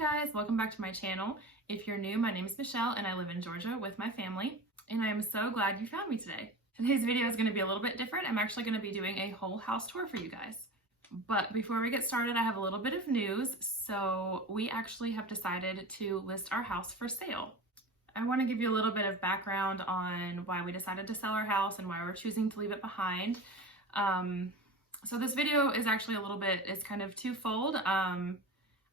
guys, welcome back to my channel. If you're new, my name is Michelle and I live in Georgia with my family, and I am so glad you found me today. Today's video is going to be a little bit different. I'm actually going to be doing a whole house tour for you guys. But before we get started, I have a little bit of news. So we actually have decided to list our house for sale. I want to give you a little bit of background on why we decided to sell our house and why we're choosing to leave it behind. So this video is actually a little bit, it's kind of twofold.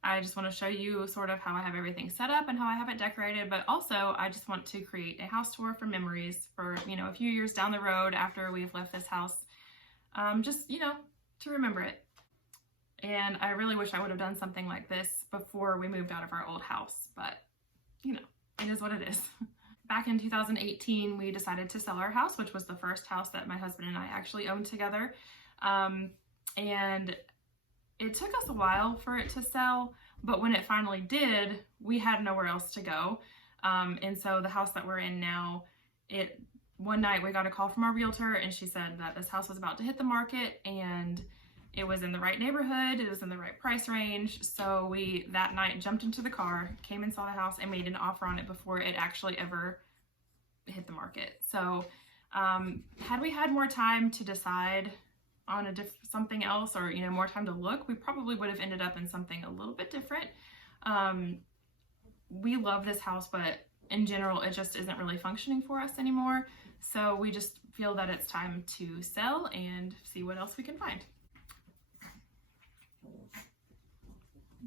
I just want to show you sort of how I have everything set up and how I have it decorated, but also I just want to create a house tour for memories for, you know, a few years down the road after we've left this house, just, you know, to remember it. And I really wish I would have done something like this before we moved out of our old house, but you know, it is what it is. Back in 2018, we decided to sell our house, which was the first house that my husband and I actually owned together. And it took us a while for it to sell, but when it finally did, we had nowhere else to go. And so the house that we're in now, one night we got a call from our realtor and she said that this house was about to hit the market and it was in the right neighborhood, it was in the right price range. So we, that night, jumped into the car, came and saw the house and made an offer on it before it actually ever hit the market. So had we had more time to decide on something else, or you know, more time to look, we probably would have ended up in something a little bit different. We love this house, but in general it just isn't really functioning for us anymore, so we just feel that it's time to sell and see what else we can find.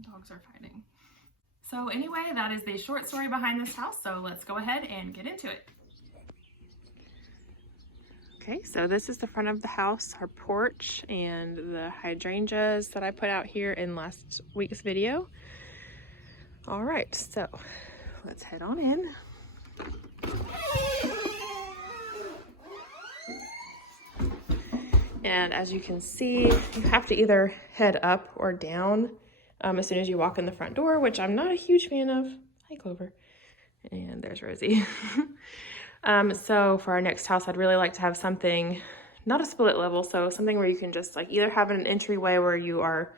Dogs are fighting. So anyway, that is the short story behind this house, so let's go ahead and get into it. Okay, so this is the front of the house, our porch, and the hydrangeas that I put out here in last week's video. All right, so let's head on in. And as you can see, you have to either head up or down as soon as you walk in the front door, which I'm not a huge fan of. Hi, Clover. And there's Rosie. So for our next house, I'd really like to have something, not a split level, so something where you can just like either have an entryway where you are,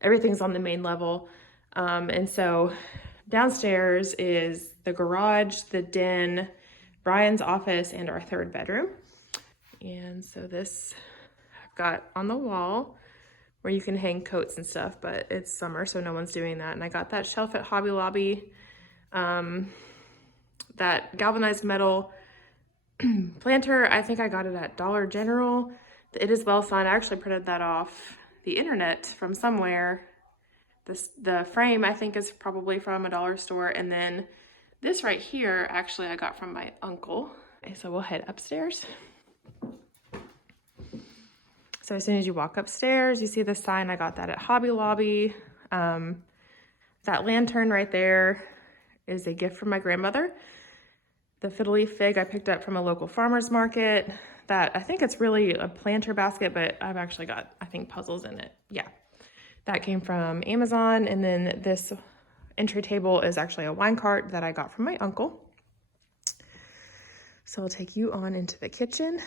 everything's on the main level. And so downstairs is the garage, the den, Brian's office, and our third bedroom. And so this I've got on the wall where you can hang coats and stuff, but it's summer, so no one's doing that. And I got that shelf at Hobby Lobby. That galvanized metal planter, I think I got it at Dollar General. It is well signed. I actually printed that off the internet from somewhere. The frame I think is probably from a dollar store. And then this right here, actually I got from my uncle. Okay, so we'll head upstairs. So as soon as you walk upstairs, you see the sign. I got that at Hobby Lobby. That lantern right there is a gift from my grandmother. The fiddle leaf fig I picked up from a local farmer's market. That, I think it's really a planter basket, but I've actually got, I think, puzzles in it. Yeah, that came from Amazon. And then this entry table is actually a wine cart that I got from my uncle. So I'll take you on into the kitchen,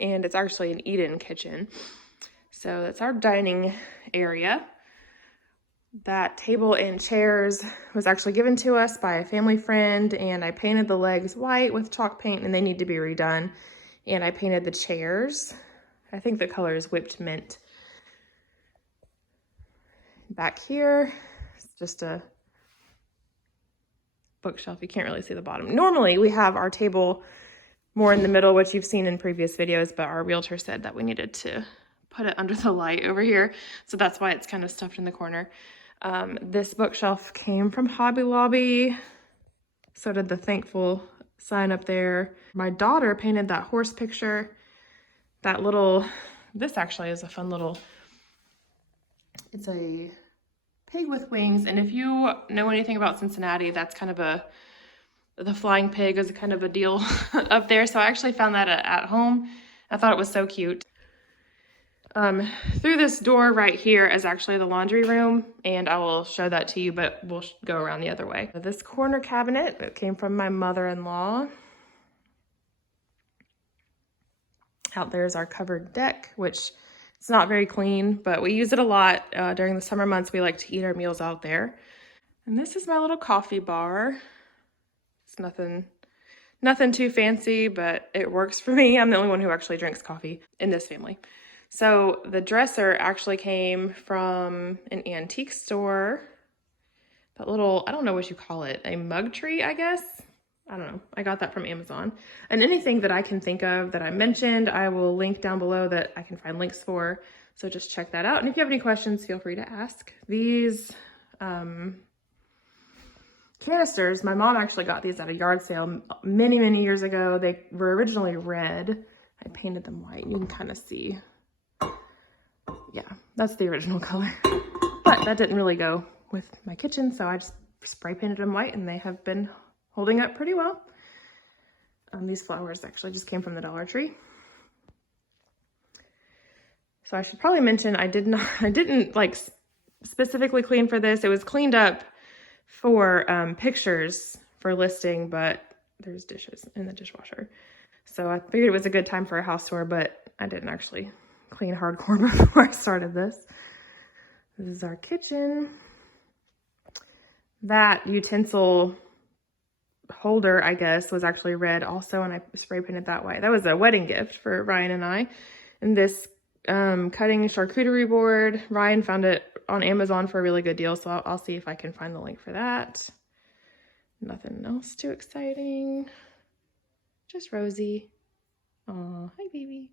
and it's actually an eat-in kitchen. So that's our dining area. That table and chairs was actually given to us by a family friend, and I painted the legs white with chalk paint, and they need to be redone. And I painted the chairs. I think the color is whipped mint. Back here, it's just a bookshelf. You can't really see the bottom. Normally we have our table more in the middle, which you've seen in previous videos, but our realtor said that we needed to put it under the light over here. So that's why it's kind of stuffed in the corner. This bookshelf came from Hobby Lobby. So did the thankful sign up there. My daughter painted that horse picture. That little, this actually is a fun little, it's a pig with wings. And if you know anything about Cincinnati, that's kind of the flying pig is kind of a deal up there. So I actually found that at home. I thought it was so cute. Through this door right here is actually the laundry room, and I will show that to you, but we'll go around the other way. This corner cabinet that came from my mother-in-law. Out there is our covered deck, which it's not very clean, but we use it a lot. During the summer months, we like to eat our meals out there. And this is my little coffee bar. It's nothing too fancy, but it works for me. I'm the only one who actually drinks coffee in this family. So the dresser actually came from an antique store. That little, I don't know what you call it, a mug tree, I guess. I don't know. I got that from Amazon. And anything that I can think of that I mentioned, I will link down below that I can find links for. So just check that out. And if you have any questions, feel free to ask. These canisters, my mom actually got these at a yard sale many, many years ago. They were originally red. I painted them white. You can kind of see. Yeah, that's the original color. But that didn't really go with my kitchen, so I just spray painted them white, and they have been holding up pretty well. These flowers actually just came from the Dollar Tree. So I should probably mention I didn't like specifically clean for this. It was cleaned up for pictures for listing, but there's dishes in the dishwasher. So I figured it was a good time for a house tour, but I didn't actually clean hardcore before I started this. This is our kitchen. That utensil holder, I guess, was actually red also, and I spray painted that white. That was a wedding gift for Ryan and I. And this cutting charcuterie board, Ryan found it on Amazon for a really good deal, so I'll see if I can find the link for that. Nothing else too exciting. Just Rosie. Aw, hi baby.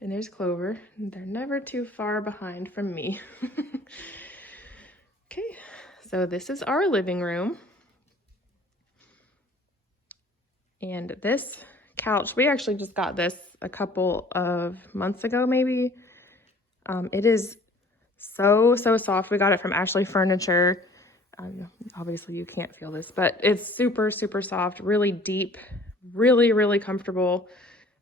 And there's Clover. They're never too far behind from me. Okay, so this is our living room. And this couch, we actually just got this a couple of months ago, maybe. It is so soft. We got it from Ashley Furniture. Obviously you can't feel this, but it's super soft, really deep, really comfortable.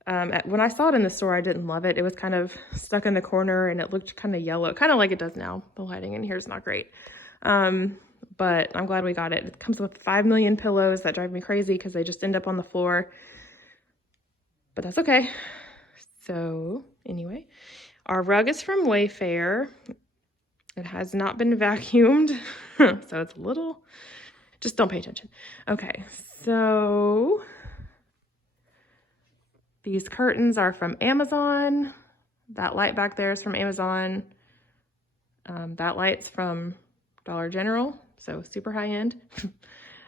When I saw it in the store, I didn't love it. It was kind of stuck in the corner and it looked kind of yellow, kind of like it does now. The lighting in here is not great. But I'm glad we got it. It comes with 5 million pillows that drive me crazy because they just end up on the floor. But that's okay. So anyway, our rug is from Wayfair. It has not been vacuumed, so it's a little, just don't pay attention. Okay, so these curtains are from Amazon. That light back there is from Amazon. That light's from Dollar General, so super high end.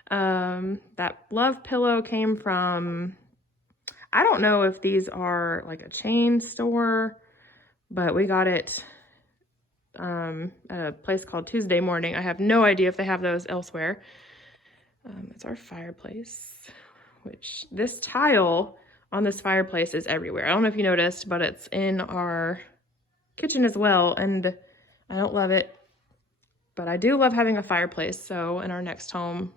That love pillow came from, I don't know if these are like a chain store, but we got it at a place called Tuesday Morning. I have no idea if they have those elsewhere. It's our fireplace, which this tile on this fireplace is everywhere. I don't know if you noticed, but it's in our kitchen as well, and I don't love it, but I do love having a fireplace. So in our next home,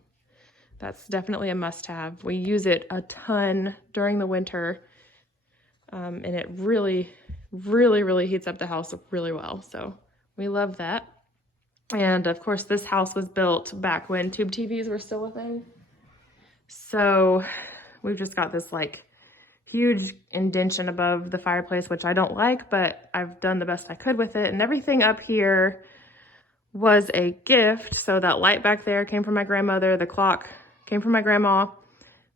that's definitely a must-have. We use it a ton during the winter, and it really heats up the house really well. So we love that. And of course, this house was built back when tube TVs were still a thing. So we've just got this like huge indentation above the fireplace, which I don't like, but I've done the best I could with it. And everything up here was a gift. So that light back there came from my grandmother. The clock came from my grandma.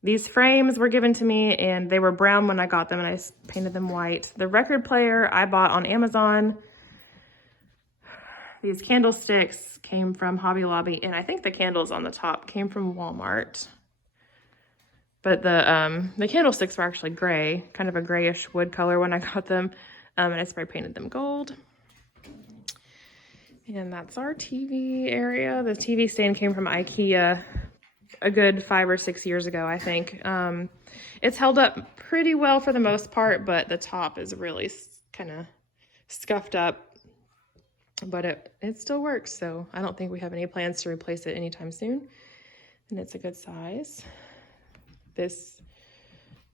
These frames were given to me and they were brown when I got them and I painted them white. The record player I bought on Amazon. These candlesticks came from Hobby Lobby, and I think the candles on the top came from Walmart. But the candlesticks were actually gray, kind of a grayish wood color when I got them, and I spray painted them gold. And that's our TV area. The TV stand came from IKEA a good 5 or 6 years ago, I think. It's held up pretty well for the most part, but the top is really kind of scuffed up. But it still works, so I don't think we have any plans to replace it anytime soon. And it's a good size. This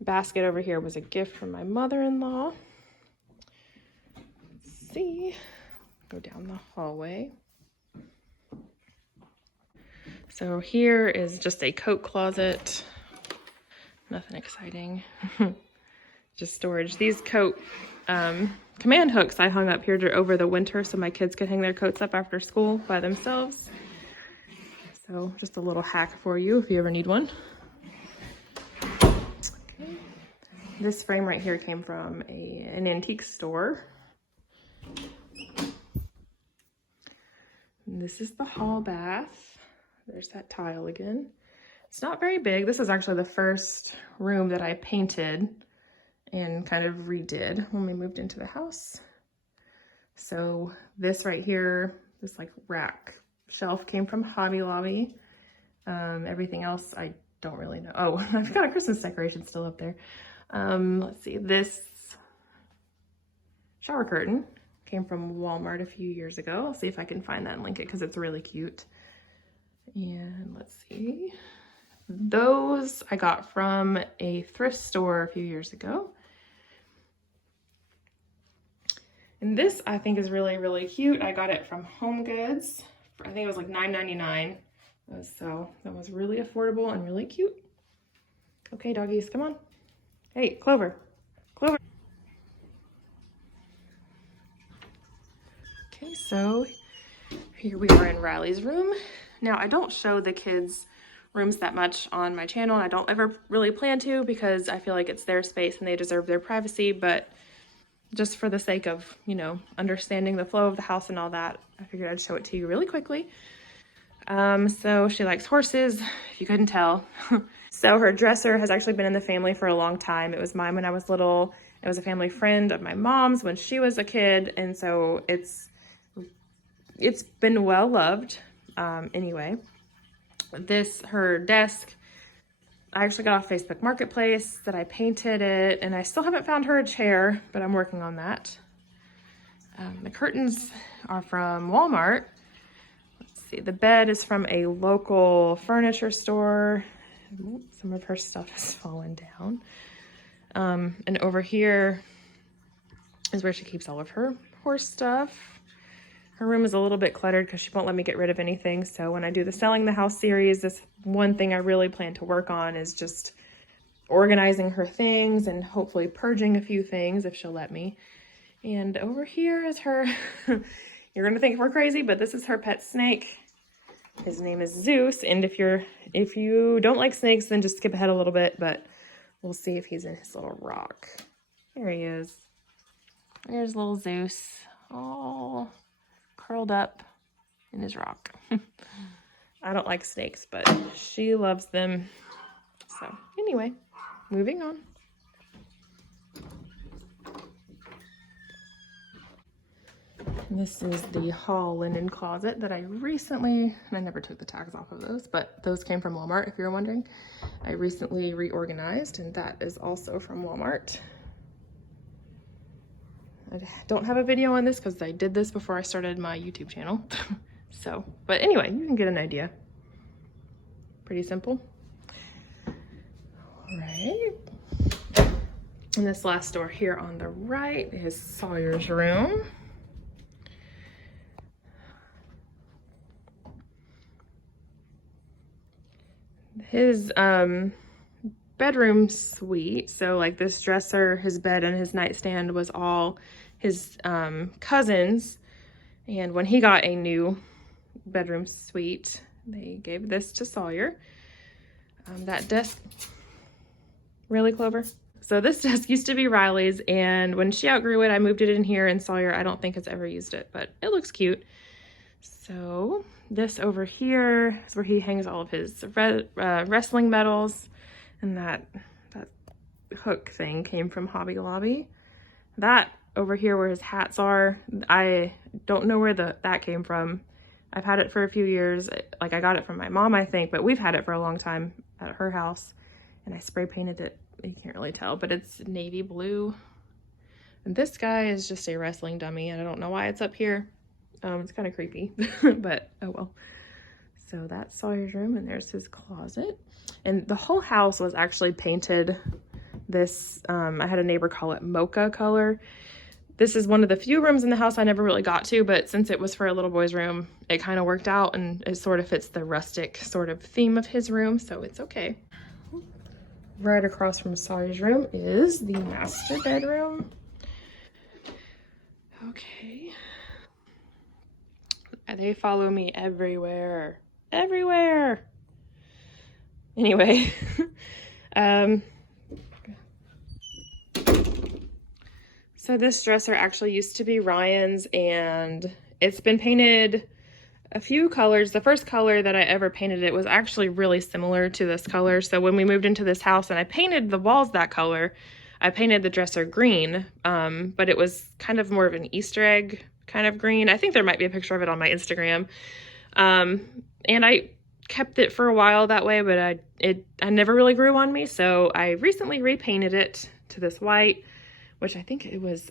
basket over here was a gift from my mother-in-law. Let's see. Go down the hallway. So here is just a coat closet. Nothing exciting. Just storage. These coat command hooks I hung up here over the winter so my kids could hang their coats up after school by themselves. So just a little hack for you if you ever need one. Okay. This frame right here came from an antique store. And this is the hall bath. There's that tile again. It's not very big. This is actually the first room that I painted and kind of redid when we moved into the house. So this right here, this like rack shelf came from Hobby Lobby. Everything else, I don't really know. Oh, I've got a Christmas decoration still up there. Let's see, this shower curtain came from Walmart a few years ago. I'll see if I can find that and link it because it's really cute. And let's see. Those I got from a thrift store a few years ago. And this I think is really, really cute. I got it from Home Goods. I think it was like $9.99. So that was really affordable and really cute. Okay, doggies, come on. Hey, Clover. Clover. Okay, so here we are in Rylee's room. Now, I don't show the kids' rooms that much on my channel. I don't ever really plan to because I feel like it's their space and they deserve their privacy, but just for the sake of, you know, understanding the flow of the house and all that, I figured I'd show it to you really quickly. So she likes horses, if you couldn't tell. So her dresser has actually been in the family for a long time. It was mine when I was little. It was a family friend of my mom's when she was a kid. And so it's been well loved. Anyway, her desk, I actually got off Facebook Marketplace that I painted it, and I still haven't found her a chair, but I'm working on that. The curtains are from Walmart. Let's see, the bed is from a local furniture store. Ooh, some of her stuff has fallen down. And over here is where she keeps all of her horse stuff. Her room is a little bit cluttered because she won't let me get rid of anything. So when I do the Selling the House series, this one thing I really plan to work on is just organizing her things and hopefully purging a few things if she'll let me. And over here is her, you're going to think we're crazy, but this is her pet snake. His name is Zeus. And if you don't like snakes, then just skip ahead a little bit, but we'll see if he's in his little rock. There he is. There's little Zeus. Oh, curled up in his rock. I don't like snakes, but she loves them. So anyway, moving on. This is the hall linen closet that I recently, and I never took the tags off of those, but those came from Walmart if you're wondering. I recently reorganized, and that is also from Walmart. I don't have a video on this because I did this before I started my YouTube channel. So, but anyway, you can get an idea. Pretty simple. All right. And this last door here on the right is Sawyer's room. His bedroom suite, so like this dresser, his bed, and his nightstand was all his cousins. And when he got a new bedroom suite, they gave this to Sawyer. That desk, really, Clover? So this desk used to be Rylee's, and when she outgrew it, I moved it in here, and Sawyer, I don't think has ever used it, but it looks cute. So this over here is where he hangs all of his wrestling medals, and that hook thing came from Hobby Lobby. That over here where his hats are, I don't know where that came from. I've had it for a few years. Like, I got it from my mom, I think, but we've had it for a long time at her house, and I spray painted it. You can't really tell, but it's navy blue. And this guy is just a wrestling dummy, and I don't know why it's up here. It's kind of creepy, but oh well. So that's Sawyer's room, and there's his closet. And the whole house was actually painted this, I had a neighbor call it mocha color. This is one of the few rooms in the house I never really got to, but since it was for a little boy's room, it kind of worked out, and it sort of fits the rustic sort of theme of his room, so it's okay. Right across from Sawyer's room is the master bedroom. Okay. They follow me everywhere. everywhere. Anyway, so this dresser actually used to be Ryan's, and it's been painted a few colors. The first color that I ever painted it was actually really similar to this color. So when we moved into this house and I painted the walls that color, I painted the dresser green, but it was kind of more of an Easter egg kind of green. I think there might be a picture of it on my Instagram. And I kept it for a while that way, but I never really grew on me. So I recently repainted it to this white, which I think it was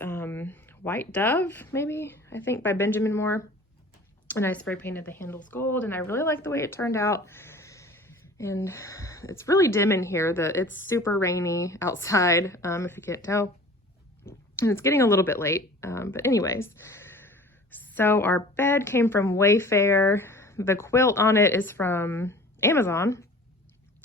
White Dove, maybe, I think by Benjamin Moore. And I spray painted the handles gold, and I really like the way it turned out. And it's really dim in here. It's super rainy outside, if you can't tell. And it's getting a little bit late, but anyways. So our bed came from Wayfair. The quilt on it is from Amazon,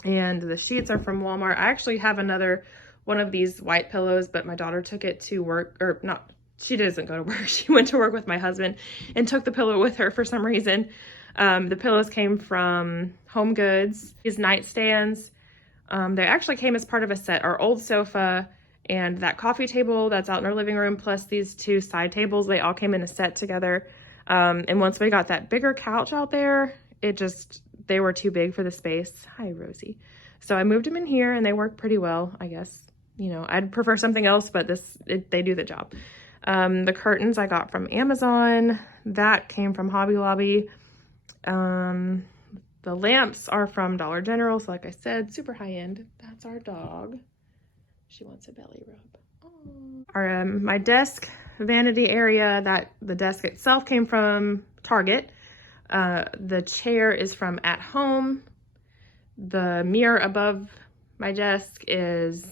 and the sheets are from Walmart. I actually have another one of these white pillows, but my daughter took it to work, or not, she doesn't go to work. She went to work with my husband and took the pillow with her for some reason. The pillows came from Home Goods. These nightstands, they actually came as part of a set. Our old sofa and that coffee table that's out in our living room, plus these two side tables, they all came in a set together. And once we got that bigger couch out there, they were too big for the space. Hi, Rosie. So I moved them in here, and they work pretty well, I guess. You know, I'd prefer something else, but they do the job. The curtains I got from Amazon. That came from Hobby Lobby. The lamps are from Dollar General. So like I said, super high end. That's our dog. She wants a belly rub. My desk vanity area, the desk itself came from Target. The chair is from At Home. The mirror above my desk it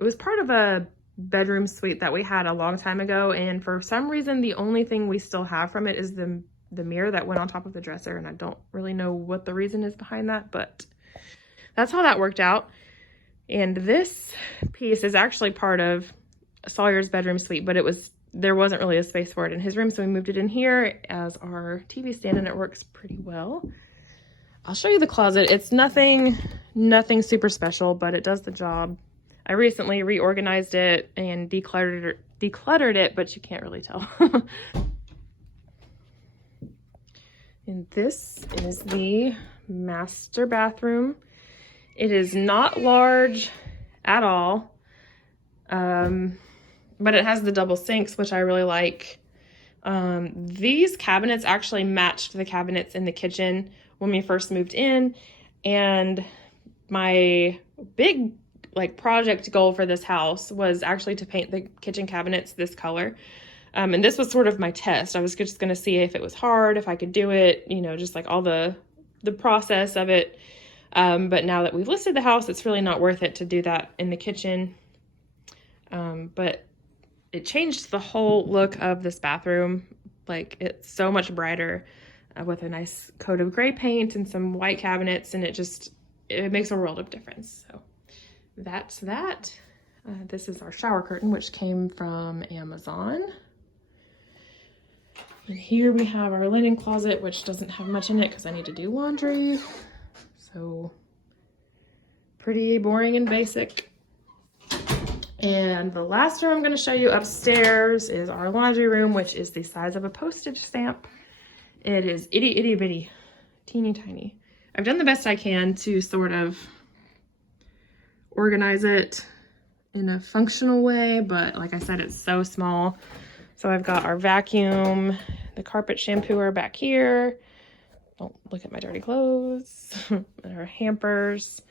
was part of a bedroom suite that we had a long time ago, and for some reason the only thing we still have from it is the mirror that went on top of the dresser, and I don't really know what the reason is behind that, but that's how that worked out. And this piece is actually part of Sawyer's bedroom suite, but there wasn't really a space for it in his room, so we moved it in here as our TV stand, and it works pretty well. I'll show you the closet. It's nothing super special, but it does the job. I recently reorganized it and decluttered it, but you can't really tell. And this is the master bathroom. It is not large at all, but it has the double sinks, which I really like. These cabinets actually matched the cabinets in the kitchen when we first moved in, and my big project goal for this house was actually to paint the kitchen cabinets this color. And this was sort of my test. I was just going to see if it was hard, if I could do it, you know, just like all the process of it. But now that we've listed the house, it's really not worth it to do that in the kitchen. But it changed the whole look of this bathroom. Like, it's so much brighter with a nice coat of gray paint and some white cabinets, and it makes a world of difference. So that's that. This is our shower curtain, which came from Amazon. And here we have our linen closet, which doesn't have much in it because I need to do laundry. So pretty boring and basic. And the last room I'm going to show you upstairs is our laundry room, which is the size of a postage stamp. It is itty bitty, teeny tiny. I've done the best I can to sort of organize it in a functional way, but like I said, it's so small. So I've got our vacuum, the carpet shampooer back here. Don't look at my dirty clothes. And our hampers.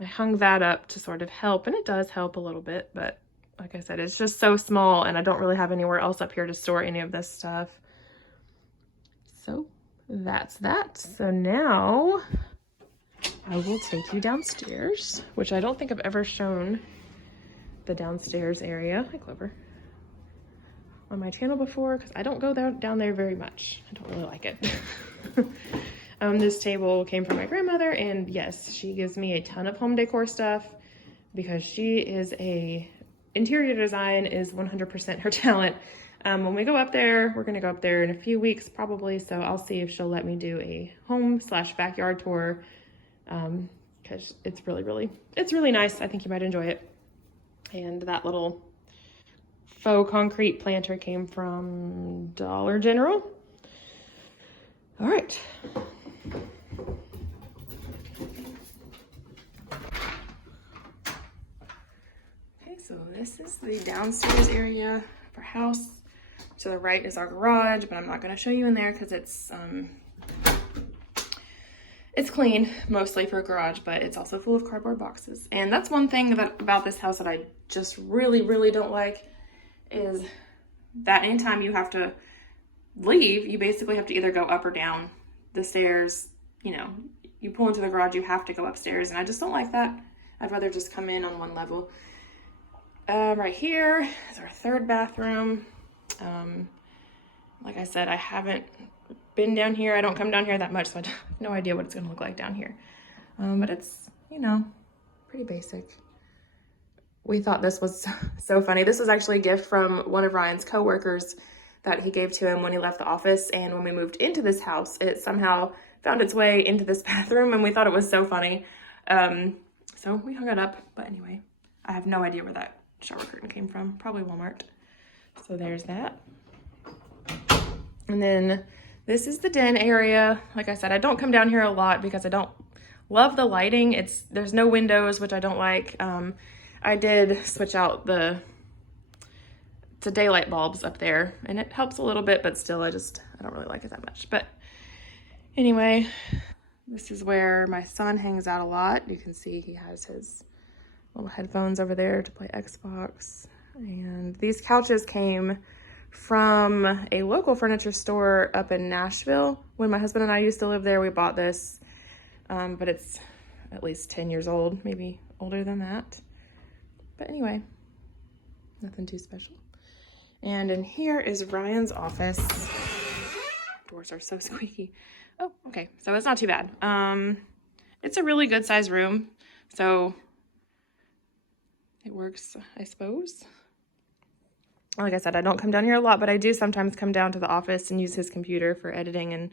I hung that up to sort of help, and it does help a little bit, but like I said, it's just so small, and I don't really have anywhere else up here to store any of this stuff. So that's that. So now I will take you downstairs, which I don't think I've ever shown the downstairs area. Hi, Clover. On my channel before, because I don't go down there very much. I don't really like it. This table came from my grandmother, and yes, she gives me a ton of home decor stuff because she is interior design is 100% her talent. When we go up there, we're gonna go up there in a few weeks probably, so I'll see if she'll let me do a home/backyard tour, because it's really nice. I think you might enjoy it. And that little faux concrete planter came from Dollar General. All right. Okay, so this is the downstairs area of our house. To the right is our garage, but I'm not going to show you in there because it's clean mostly for a garage, but it's also full of cardboard boxes. And that's one thing about this house that I just really don't like, is that anytime you have to leave, you basically have to either go up or down the stairs. You know, you pull into the garage, you have to go upstairs, and I just don't like that. I'd rather just come in on one level. Right here is our third bathroom. Like I said, I haven't been down here. I don't come down here that much, so I have no idea what it's gonna look like down here. But it's, you know, pretty basic. We thought this was so funny. This was actually a gift from one of Ryan's coworkers that he gave to him when he left the office. And when we moved into this house, it somehow found its way into this bathroom, and we thought it was so funny. So we hung it up. But anyway, I have no idea where that shower curtain came from. Probably Walmart. So there's that. And then this is the den area. Like I said, I don't come down here a lot because I don't love the lighting. There's no windows, which I don't like. I did switch out to daylight bulbs up there, and it helps a little bit, but still I don't really like it that much. But anyway, this is where my son hangs out a lot. You can see he has his little headphones over there to play Xbox. And these couches came from a local furniture store up in Nashville. When my husband and I used to live there, we bought this, but it's at least 10 years old, maybe older than that. But anyway, nothing too special. And in here is Ryan's office. Doors are so squeaky. Oh, okay, so it's not too bad. It's a really good sized room, so it works, I suppose. Like I said, I don't come down here a lot, but I do sometimes come down to the office and use his computer for editing and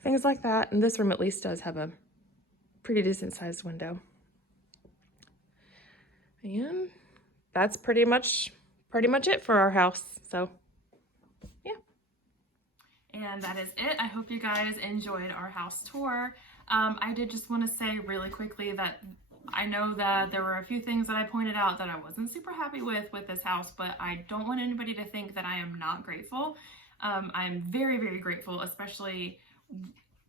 things like that. And this room at least does have a pretty decent sized window. And that's pretty much it for our house. So yeah. And that is it. I hope you guys enjoyed our house tour. I did just want to say really quickly that I know that there were a few things that I pointed out that I wasn't super happy with this house, but I don't want anybody to think that I am not grateful. I'm very grateful, especially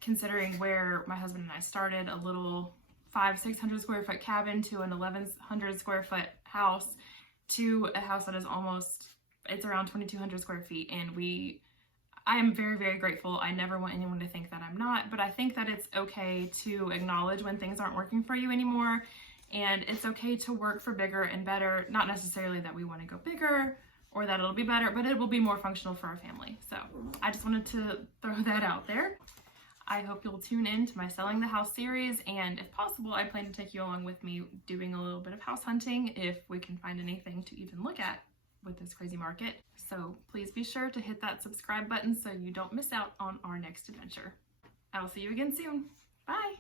considering where my husband and I started, a little 500-600 square foot cabin to an 1,100 square foot house to a house that is it's around 2,200 square feet. And I am very grateful. I never want anyone to think that I'm not, but I think that it's okay to acknowledge when things aren't working for you anymore. And it's okay to work for bigger and better. Not necessarily that we want to go bigger or that it'll be better, but it will be more functional for our family. So I just wanted to throw that out there. I hope you'll tune in to my Selling the House series, and if possible, I plan to take you along with me doing a little bit of house hunting if we can find anything to even look at with this crazy market. So please be sure to hit that subscribe button so you don't miss out on our next adventure. I will see you again soon. Bye!